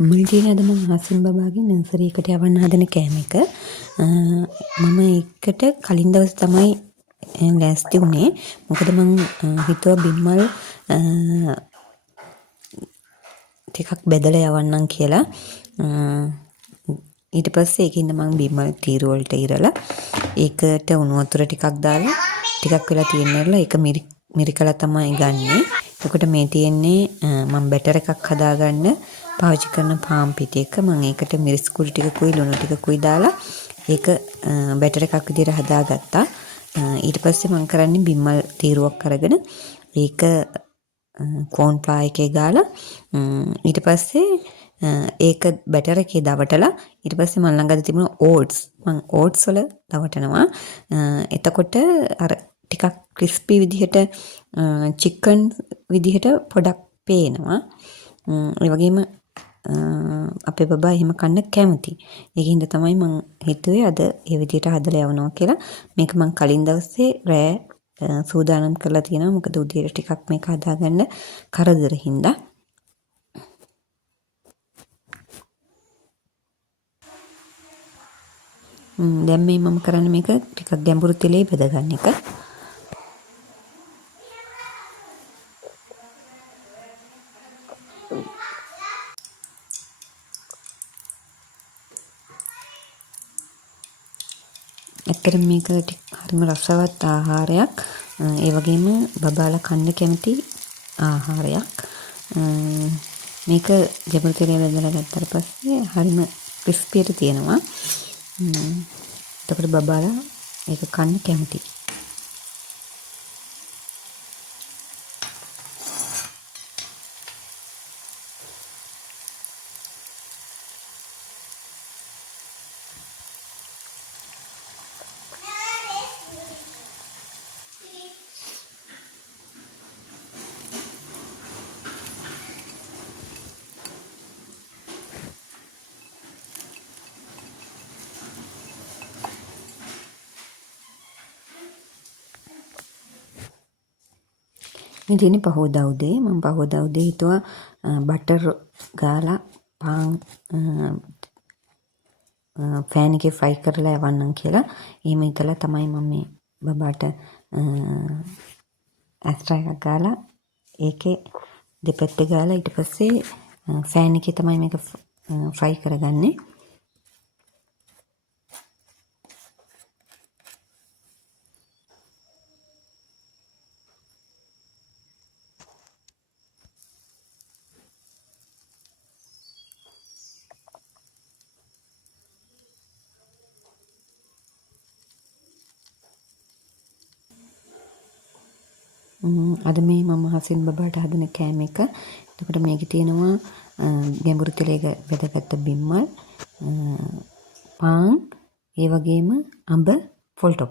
මම තියෙන අද මම හසින් බබාගේ නර්සරි එකට යවන්න හදන කෑම එක. මම ඒකට කලින් දවස් තමයි ලෑස්ති වුණේ. මොකද මම හිතුවා බිම්මල් ටිකක් බෙදලා යවන්නම් කියලා. ඊට පස්සේ ඒකින්ද මම බිම්මල් තීරු වලට ඉරලා ඒකට උණු වතුර ටිකක් දාලා ටිකක් වෙලා තියෙන්නරලා ඒක මිරිකලා තමයි ගන්නෙ. එතකොට මේ තියෙන්නේ මම බැටර් එකක් හදාගන්න පාවිච්චි කරන පාන් පිටි එක. මම ඒකට මිරිස් කුඩු ටිකකුයි ලුණු ටිකකුයි දාලා ඒක බැටර් එකක් විදිහට හදාගත්තා. ඊට පස්සේ මම කරන්නේ බිම්මල් තීරුවක් අරගෙන ඒක කෝන් ෆ්ලයි එකේ ගාලා ඊට පස්සේ ඒක බැටර් එකේ දවටලා ඊට පස්සේ මම ළඟද තිබුණ ඕට්ස් මම ඕට්ස් වල දවටනවා. එතකොට අර ටිකක් ක්‍රිස්පි විදිහට චිකන් විදිහට පොඩක් පේනවා. ඒ වගේම අපේ බබා එහෙම කන්න කැමති. ඒකින්ද තමයි මම හිතුවේ අද ඒ විදිහට හදලා යවනවා කියලා. මේක මම කලින් දවසේ රෑ සූදානම් කරලා තියෙනවා. මොකද උදේට ටිකක් මේක හදාගන්න කරදර හින්දා. දැන් මේ මම කරන්නේ මේක ටිකක් ගැඹුරු තෙලේ බෙදගන්න එක. ඇත්තටම මේක හරිම රසවත් ආහාරයක්. ඒ වගේම බබාලා කන්න කැමති ආහාරයක්. මේක ගැඹුරු තෙලේ බෙදලා ගත්තාට පස්සේ හරිම ක්‍රිස්පියට තියෙනවා. එතකොට බබාලා ඒක කන්න කැමති. මේ තියෙන්නේ පහෝදා උදේ. මම පහෝදා උදේ හිතුවා බටර් ගාලා පාන් ෆෑන් එකේ ෆ්‍රයි කරලා යවන්නම් කියලා. එහෙම හිතලා තමයි මම මේ බබාට ඇස්ට්‍රා එකක් ගාලා ඒකේ දෙපැත්ත ගාලා ඊට පස්සේ ෆෑන් එකේ තමයි මේක ෆ්‍රයි කරගන්නේ. අද මේ මම හසින් බබාට හදන කෑම එක. එතකොට මේකේ තියෙනවා ගැඹුරු තෙලේ බෙදගත්ත බිම්මල්, පාන්, ඒ වගේම අඹ ෆොල් ටොප්.